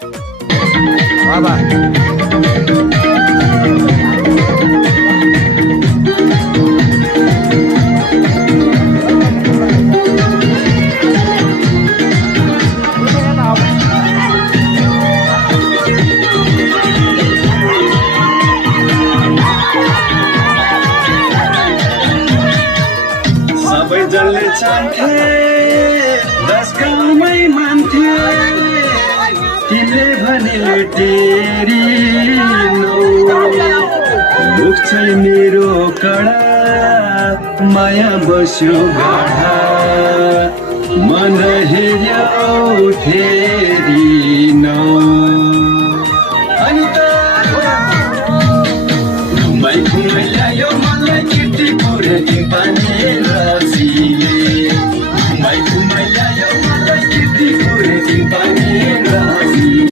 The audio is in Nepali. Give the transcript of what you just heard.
बाबा सबैजनाले चाहन्थे 10 गाउँमै मान्थे तिमीले भने लुटेरी मुख चाहिँ मेरो कडा माया बस्यो गाढा मन हेर्यो फेरि